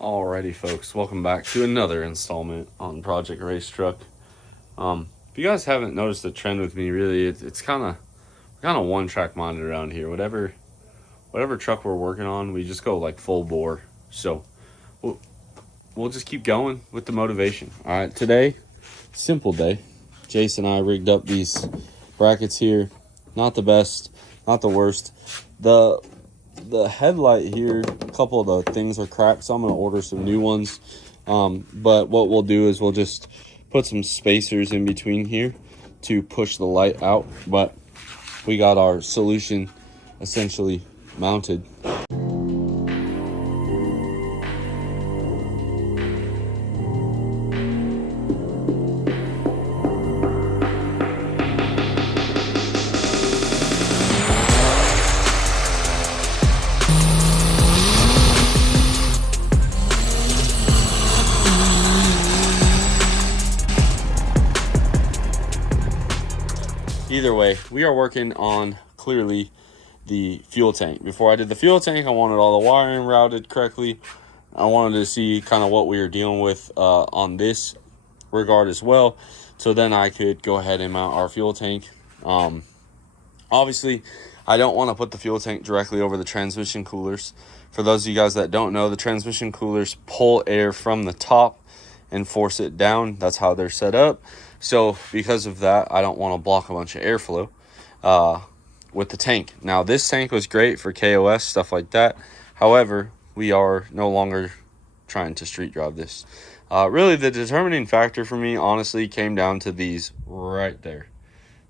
Alrighty, folks, welcome back to another installment on Project Race Truck. If you guys haven't noticed the trend with me, really, it's kind of one track minded around here. Whatever truck we're working on, we just go like full bore. So we'll just keep going with the motivation. All right, today, simple day. Jason and I rigged up these brackets here. Not the best, not the worst. The headlight here, a couple of the things are cracked, so I'm going to order some new ones. But what we'll do is we'll just put some spacers in between here to push the light out. But we got our solution essentially mounted. Either way, we are working on clearly the fuel tank. Before I did the fuel tank, I wanted all the wiring routed correctly. I wanted to see kind of what we were dealing with on this regard as well, so then I could go ahead and mount our fuel tank. Obviously, I don't want to put the fuel tank directly over the transmission coolers. For those of you guys that don't know, the transmission coolers pull air from the top and force it down. That's how they're set up. So because of that, I don't want to block a bunch of airflow with the tank. Now, this tank was great for KOS, stuff like that. However, we are no longer trying to street drive this. Really, the determining factor for me, honestly, came down to these right there.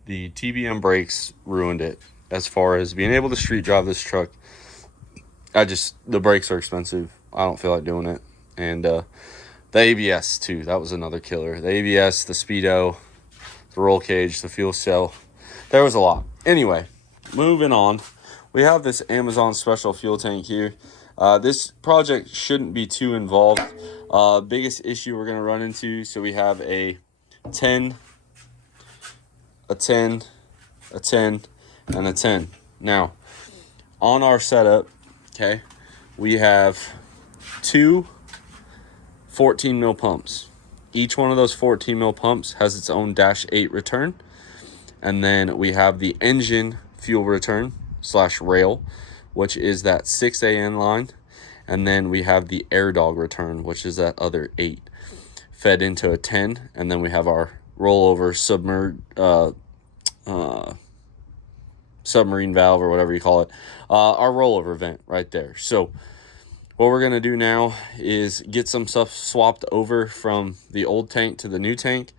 The TBM brakes ruined it as far as being able to street drive this truck. The brakes are expensive. I don't feel like doing it. And the ABS too, that was another killer. The ABS, the speedo, the roll cage, the fuel cell, there was a lot. Anyway, moving on, we have this Amazon special fuel tank here. This project shouldn't be too involved. Biggest issue we're going to run into, so we have a 10, a 10, a 10, and a 10. Now, on our setup, okay, we have two 14 mil pumps. Each one of those 14 mil pumps has its own -8 return. And then we have the engine fuel return / rail, which is that 6AN line. And then we have the air dog return, which is that other 8 fed into a 10. And then we have our rollover submarine valve, or whatever you call it, our rollover vent right there. So what we're going to do now is get some stuff swapped over from the old tank to the new tank.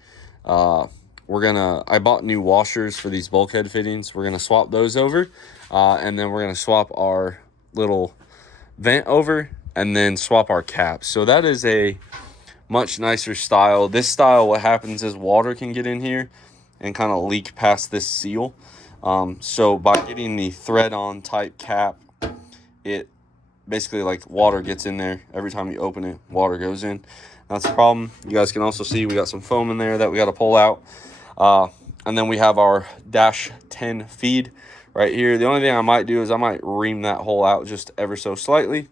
I bought new washers for these bulkhead fittings. We're going to swap those over, and then we're going to swap our little vent over, and then swap our caps. So that is a much nicer style. This style, what happens is water can get in here and kind of leak past this seal. So by getting the thread-on type cap, it basically, like, water gets in there. Every time you open it, water goes in. That's the problem. You guys can also see we got some foam in there that we got to pull out. And then we have our -10 feed right here. The only thing I might do is I might ream that hole out just ever so slightly.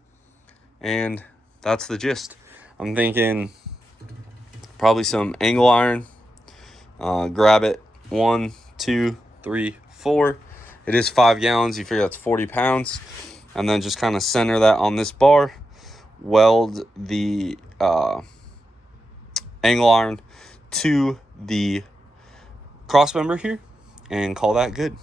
And that's the gist. I'm thinking probably some angle iron. Grab it. 1, 2, 3, 4. It is 5 gallons. You figure that's 40 pounds. And then just kind of center that on this bar, weld the angle iron to the cross member here, and call that good.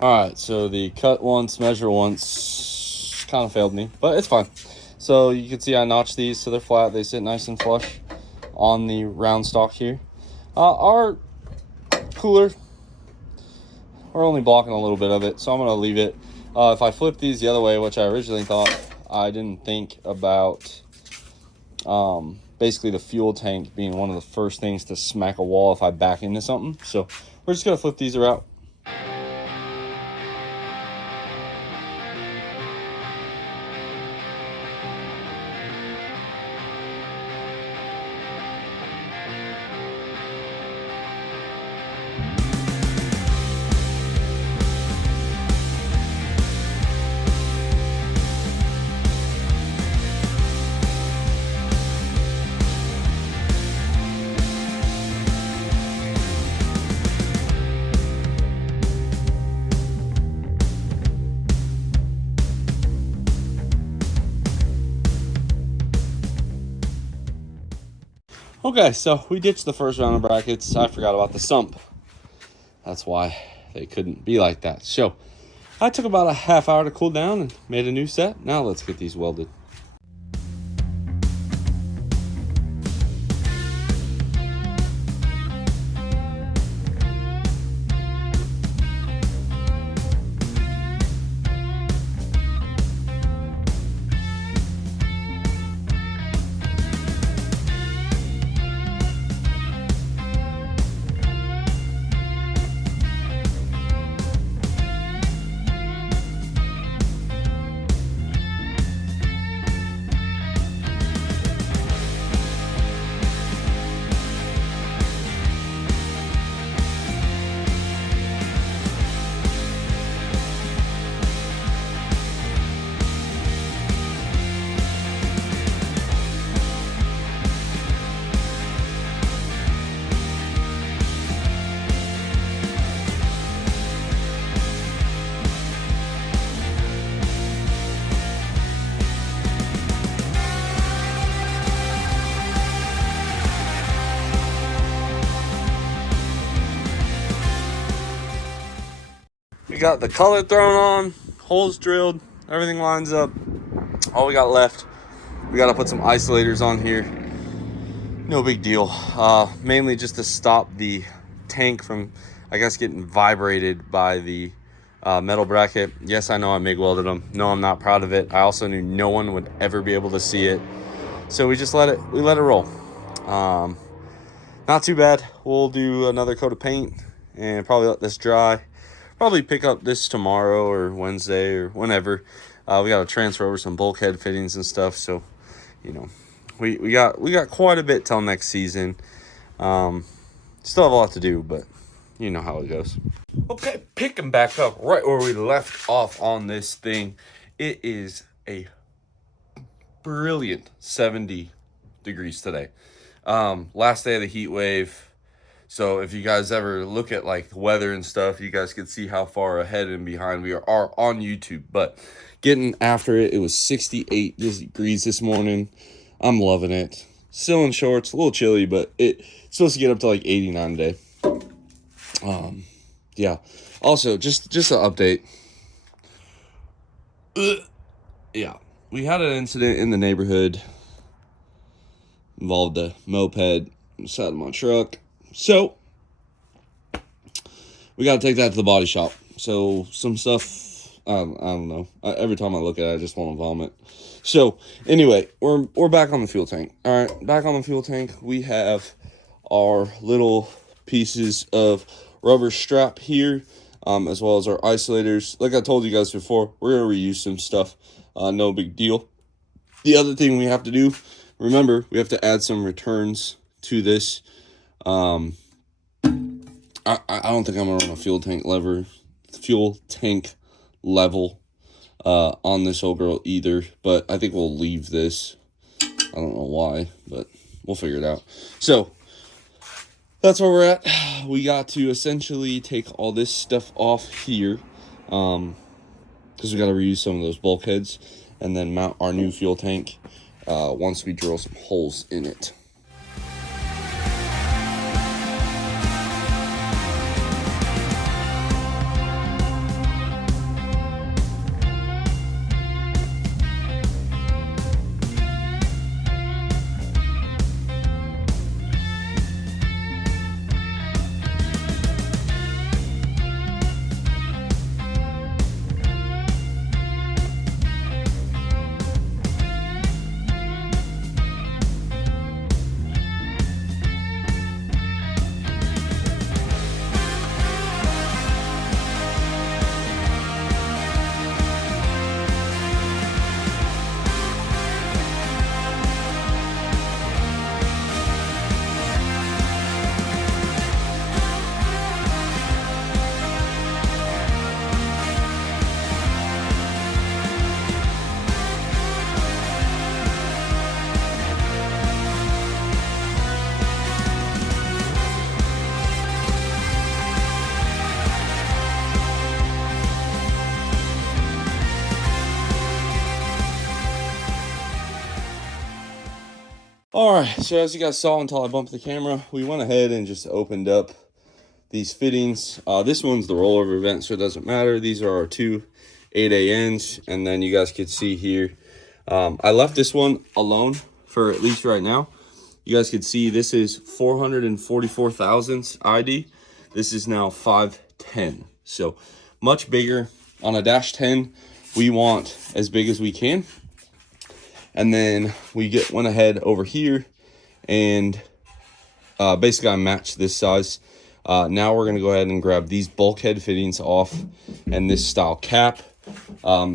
All right, so the cut once, measure once kind of failed me, but it's fine. So you can see I notched these so they're flat. They sit nice and flush on the round stock here. Our cooler, we're only blocking a little bit of it, so I'm going to leave it. If I flip these the other way, which I originally thought, I didn't think about basically the fuel tank being one of the first things to smack a wall if I back into something. So we're just going to flip these around. Okay, so we ditched the first round of brackets. I forgot about the sump. That's why they couldn't be like that. So I took about a half hour to cool down and made a new set. Now let's get these welded. We got the color thrown on, holes drilled, everything lines up. All we got left, we got to put some isolators on here. No big deal. Mainly just to stop the tank from, I guess, getting vibrated by the metal bracket. Yes, I know I MIG welded them. No, I'm not proud of it. I also knew no one would ever be able to see it. So we just let it roll. Not too bad. We'll do another coat of paint and probably let this dry. Probably pick up this tomorrow or Wednesday or whenever. We got to transfer over some bulkhead fittings and stuff. So, you know, we got quite a bit till next season. Still have a lot to do, but you know how it goes. Okay, picking back up right where we left off on this thing. It is a brilliant 70 degrees today. Last day of the heat wave. So if you guys ever look at like the weather and stuff, you guys can see how far ahead and behind we are on YouTube. But getting after it, it was 68 degrees this morning. I'm loving it. Still in shorts, a little chilly, but it's supposed to get up to like 89 today. Yeah. Also, just an update. Yeah, we had an incident in the neighborhood. Involved a moped inside of my truck. So, we got to take that to the body shop. So, some stuff, I don't know. Every time I look at it, I just want to vomit. So, anyway, we're back on the fuel tank. All right, back on the fuel tank. We have our little pieces of rubber strap here, as well as our isolators. Like I told you guys before, we're going to reuse some stuff. No big deal. The other thing we have to do, remember, we have to add some returns to this. I don't think I'm gonna run a fuel tank level on this old girl either, but I think we'll leave this. I don't know why, but we'll figure it out. So that's where we're at. We got to essentially take all this stuff off here, because we got to reuse some of those bulkheads and then mount our new fuel tank once we drill some holes in it. All right, so as you guys saw until I bumped the camera, we went ahead and just opened up these fittings. This one's the rollover vent, so it doesn't matter. These are our two 8ANs, and then you guys could see here, I left this one alone for at least right now. You guys could see this is 444 thousandths ID. This is now 510, so much bigger. On a dash 10, we want as big as we can. And then we went ahead over here and basically I matched this size. Now we're gonna go ahead and grab these bulkhead fittings off and this style cap.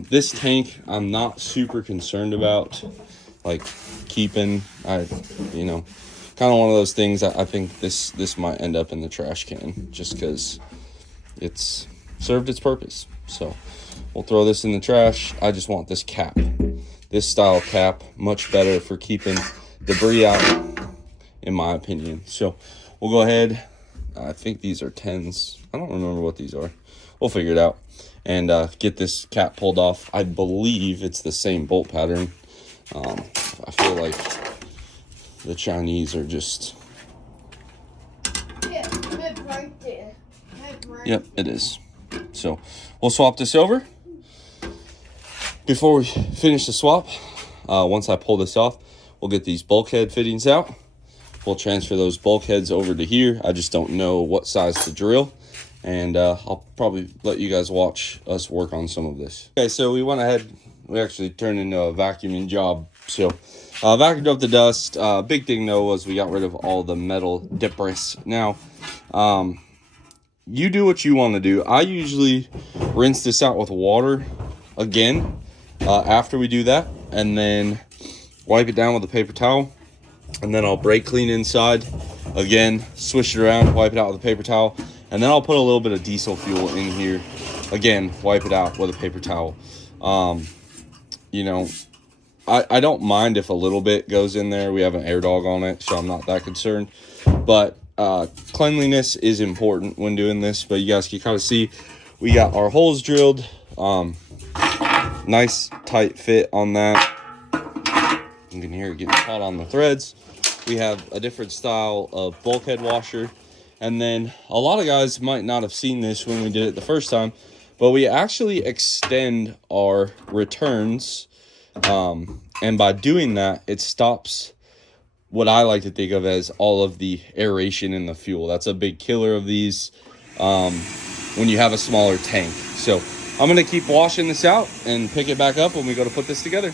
This tank I'm not super concerned about, like keeping. You know, kind of one of those things. I think this might end up in the trash can just because it's served its purpose. So we'll throw this in the trash. I just want this cap. This style cap, much better for keeping debris out, in my opinion. So we'll go ahead. I think these are 10s. I don't remember what these are. We'll figure it out and get this cap pulled off. I believe it's the same bolt pattern. I feel like the Chinese are just... Yeah, it's right there. Yep, it is. So we'll swap this over. Before we finish the swap, once I pull this off, we'll get these bulkhead fittings out. We'll transfer those bulkheads over to here. I just don't know what size to drill. And I'll probably let you guys watch us work on some of this. Okay, so we went ahead. We actually turned into a vacuuming job. So vacuumed up the dust. Big thing, though, was we got rid of all the metal debris. Now, you do what you want to do. I usually rinse this out with water again. After we do that, and then wipe it down with a paper towel, and then I'll brake clean inside again, swish it around, wipe it out with a paper towel, and then I'll put a little bit of diesel fuel in here again, wipe it out with a paper towel. You know, I don't mind if a little bit goes in there. We have an air dog on it, so I'm not that concerned, but cleanliness is important when doing this. But you guys can kind of see we got our holes drilled. Nice tight fit on that. You can hear it getting caught on the threads. We have a different style of bulkhead washer. And then a lot of guys might not have seen this when we did it the first time, but we actually extend our returns. And by doing that, it stops what I like to think of as all of the aeration in the fuel. That's a big killer of these when you have a smaller tank. So I'm going to keep washing this out and pick it back up when we go to put this together.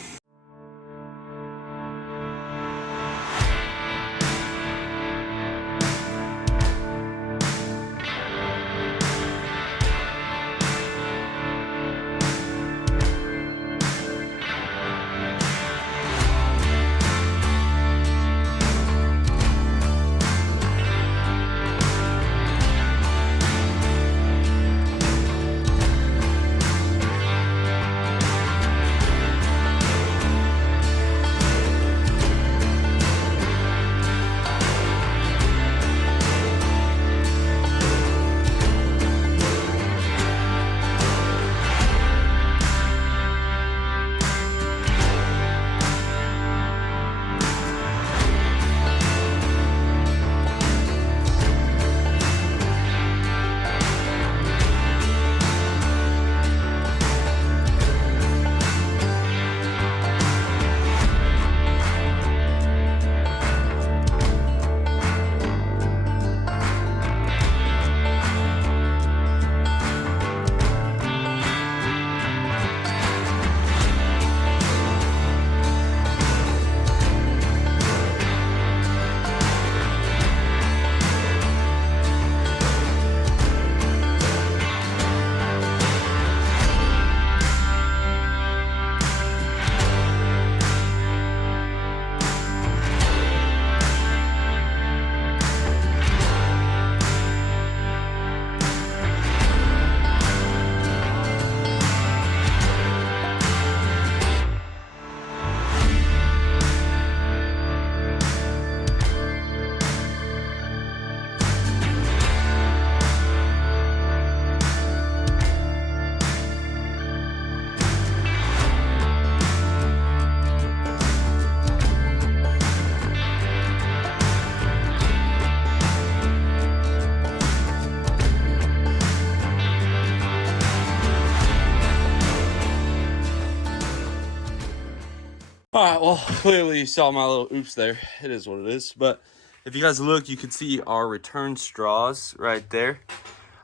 All right, well, clearly you saw my little oops there. It is what it is. But if you guys look, you can see our return straws right there.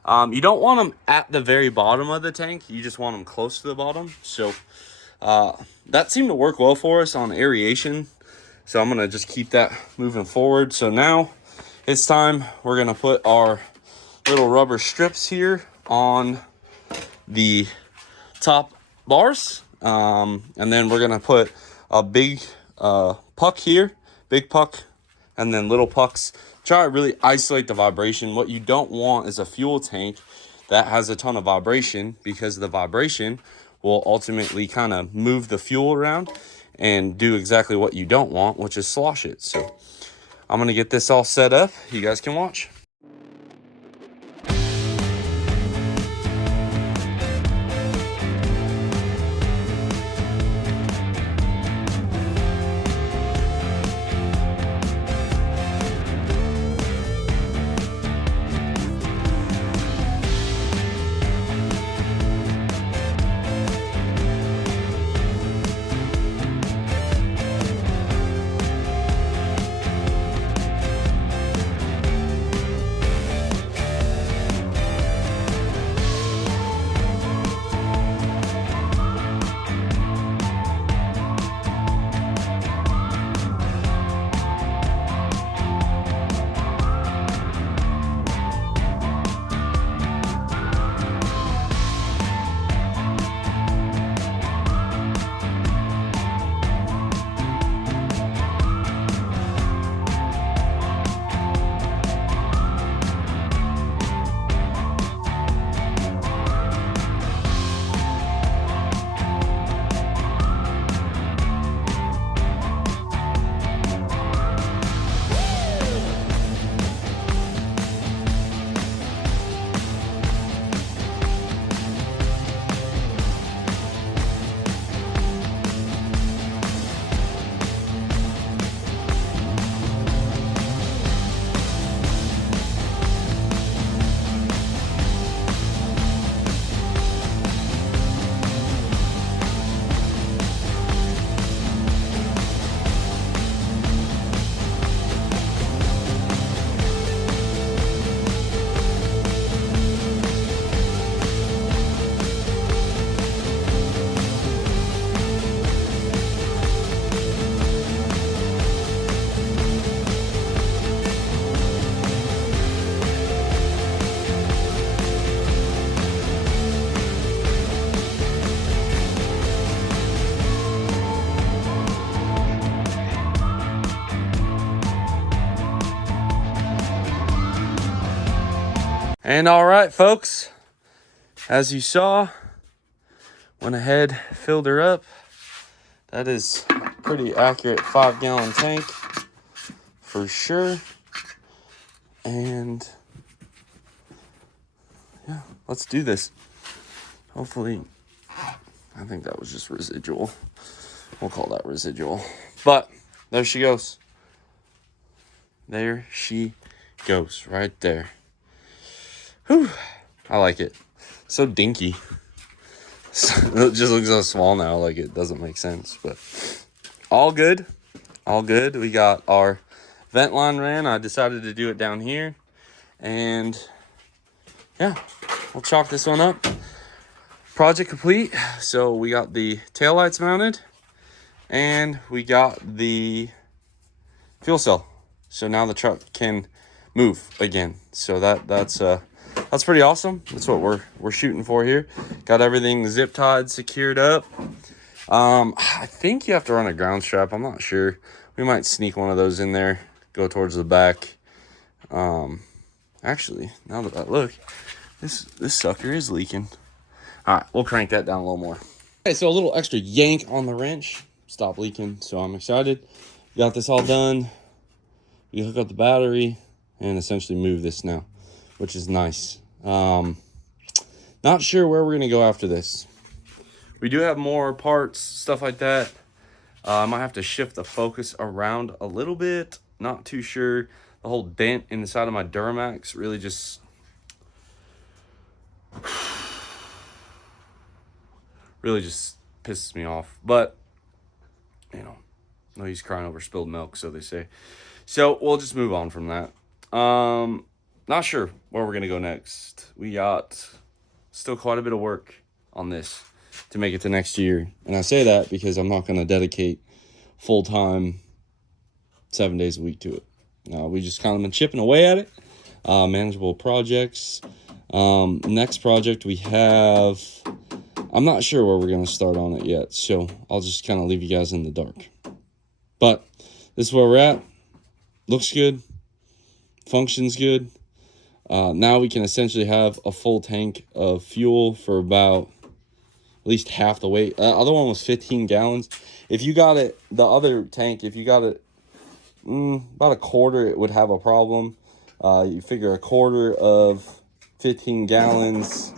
You don't want them at the very bottom of the tank. You just want them close to the bottom. So that seemed to work well for us on aeration. So I'm going to just keep that moving forward. So now it's time. We're going to put our little rubber strips here on the top bars. And then we're going to put a big puck here, big puck, and then little pucks. Try to really isolate the vibration. What you don't want is a fuel tank that has a ton of vibration, because the vibration will ultimately kind of move the fuel around and do exactly what you don't want, which is slosh it. So I'm going to get this all set up. You guys can watch. And all right, folks, as you saw, went ahead, filled her up. That is a pretty accurate 5-gallon tank for sure. And yeah, let's do this. Hopefully, I think that was just residual. We'll call that residual. But there she goes. There she goes, right there. Whew, I like it. So dinky. It just looks so small now, like it doesn't make sense. But all good. All good. We got our vent line ran. I decided to do it down here. And yeah, we'll chalk this one up. Project complete. So we got the taillights mounted. And we got the fuel cell. So now the truck can move again. So that's pretty awesome. That's what we're shooting for here. Got everything zip tied, secured up. I think you have to run a ground strap. I'm not sure. We might sneak one of those in there, go towards the back. Actually, now that I look, this sucker is leaking. All right, we'll crank that down a little more. Okay, so a little extra yank on the wrench. Stop leaking, so I'm excited. Got this all done. We hook up the battery and essentially move this now, which is nice. Not sure where we're gonna go after this. We do have more parts, stuff like that. I might have to shift the focus around a little bit. Not too sure. The whole dent in the side of my Duramax really just pisses me off. But you know, Oh, he's crying over spilled milk, so they say. So we'll just move on from that. Not sure where we're gonna go next. We got still quite a bit of work on this to make it to next year, and I say that because I'm not gonna dedicate full time 7 days a week to it. We just kind of been chipping away at it. Manageable projects. Next project we have, I'm not sure where we're gonna start on it yet, so I'll just kind of leave you guys in the dark. But this is where we're at. Looks good. Functions good. Now we can essentially have a full tank of fuel for about at least half the weight. Other one was 15 gallons. If you got it, the other tank, if you got it about a quarter, it would have a problem. You figure a quarter of 15 gallons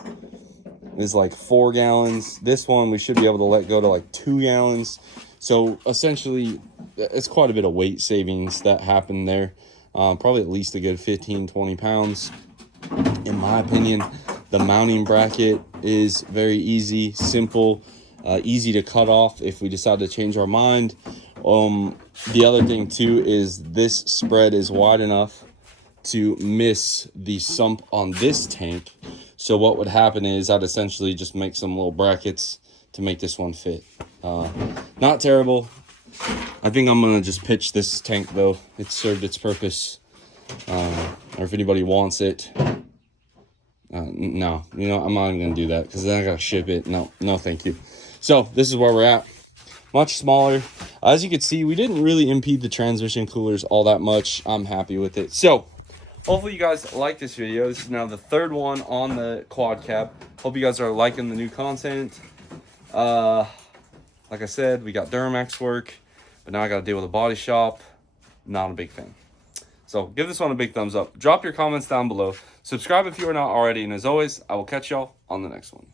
is like 4 gallons. This one we should be able to let go to like 2 gallons. So essentially, it's quite a bit of weight savings that happened there. Probably at least a good 15-20 pounds. In my opinion, the mounting bracket is very easy, simple, easy to cut off if we decide to change our mind. The other thing too is this spread is wide enough to miss the sump on this tank. So what would happen is I'd essentially just make some little brackets to make this one fit. Not terrible. I think I'm gonna just pitch this tank though. It served its purpose. Or if anybody wants it, no, I'm not even gonna do that because then I gotta ship it. No, thank you. So this is where we're at. Much smaller. As you can see, we didn't really impede the transmission coolers all that much. I'm happy with it. So hopefully you guys like this video. This is now the third one on the quad cab. Hope you guys are liking the new content. Like I said, we got Duramax work, but now I got to deal with a body shop. Not a big fan. So give this one a big thumbs up. Drop your comments down below. Subscribe if you are not already. And as always, I will catch y'all on the next one.